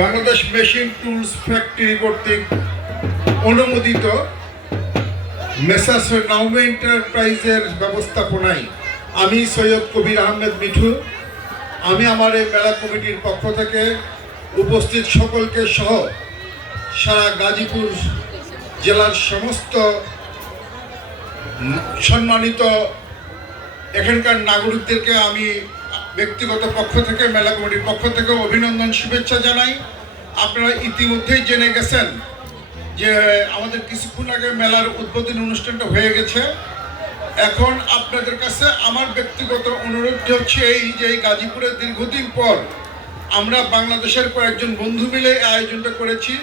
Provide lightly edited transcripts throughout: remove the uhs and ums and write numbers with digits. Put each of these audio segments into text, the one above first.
Bangladesh machine tools factory কর্তৃক অনুমোদিত messrs নাওমে এন্টারপ্রাইজের ব্যবস্থাপনায় আমি সৈয়দ কবির আহমেদ মিঠু আমি আমার এই মেলা কমিটির পক্ষ থেকে উপস্থিত সকলকে সহ সারা গাজীপুর জেলার সমস্ত সম্মানিত এখানকার নাগরিকদেরকে আমি ব্যক্তিগত পক্ষ থেকে মেলা কমিটির পক্ষ থেকে অভিনন্দন শুভেচ্ছা জানাই। আপনারা ইতিমধ্যেই জেনে গেছেন যে আমাদের কিছুক্ষণ আগে মেলার উদ্বোধনী অনুষ্ঠানটা হয়ে গেছে। এখন আপনাদের কাছে আমার ব্যক্তিগত অনুরোধ হচ্ছে এই যে গাজীপুরের দীর্ঘদিন পর আমরা বাংলাদেশের কয়েকজন বন্ধু মিলে আয়োজনটা করেছি,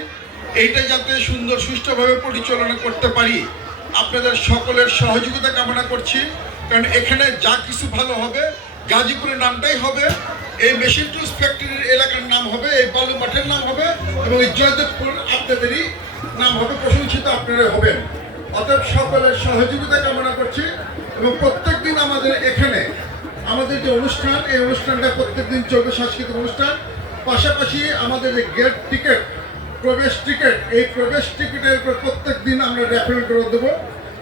এইটা যাতে সুন্দর সুষ্ঠুভাবে পরিচালনা করতে পারি আপনাদের সকলের সহযোগিতা কামনা করছি। কারণ এখানে যা কিছু ভালো হবে গাজীপুরের নামটাই হবে, এই মেশিন টুলস ফ্যাক্টরির এলাকার নাম হবে, এই বালু মাঠের নাম হবে এবং এই জয়দেবপুর আপনাদেরই নাম হবে, প্রশংসিত আপনারাই হবেন। অতএব সকলের সহযোগিতা কামনা করছি এবং প্রত্যেক দিন আমাদের এখানে আমাদের যে অনুষ্ঠান এই অনুষ্ঠানটা প্রত্যেক দিন চলবে, সাংস্কৃতিক অনুষ্ঠান। পাশাপাশি আমাদের যে গেট টিকিট প্রবেশ টিকিট এই প্রবেশ টিকিটের উপর প্রত্যেক দিন আমরা র্যাফেল ড্র দেবো,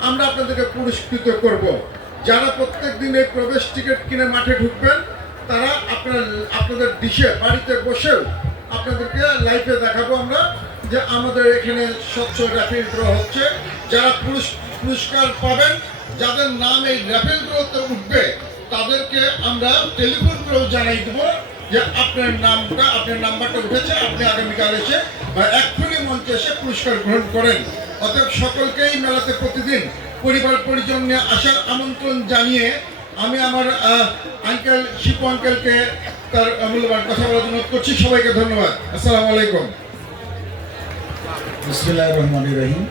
আমরা আপনাদেরকে পুরস্কৃত করব। যারা প্রত্যেক দিন এই প্রবেশ টিকিট কিনে মাঠে ঢুকবেন তারা আপনাদের ডিশে বাড়িতে বসেও আপনাদেরকে লাইভে দেখাবো আমরা যে আমাদের এখানে স্বচ্ছ র্যাফেল ড্র হচ্ছে। যারা পুরস্কার পাবেন, যাদের নাম এই র্যাফেল ড্রতে উঠবে তাদেরকে আমরা টেলিফোন করেও জানাই দেবো যে আপনার নাম্বারটা উঠেছে, আপনি আগামীকাল এসে বা এক্ষুনি মঞ্চে এসে পুরস্কার গ্রহণ করেন। অতএব সকলকেই মেলাতে প্রতিদিন পরিবার পরিজন নিয়ে আসার আমন্ত্রণ জানিয়ে আমি আমার আঙ্কেল শিপু আঙ্কেলকে তার মূল্যবান কথা বলার জন্য করছি। সবাইকে ধন্যবাদ। আসসালামু আলাইকুম। বিসমিল্লাহির রহমানির রহিম।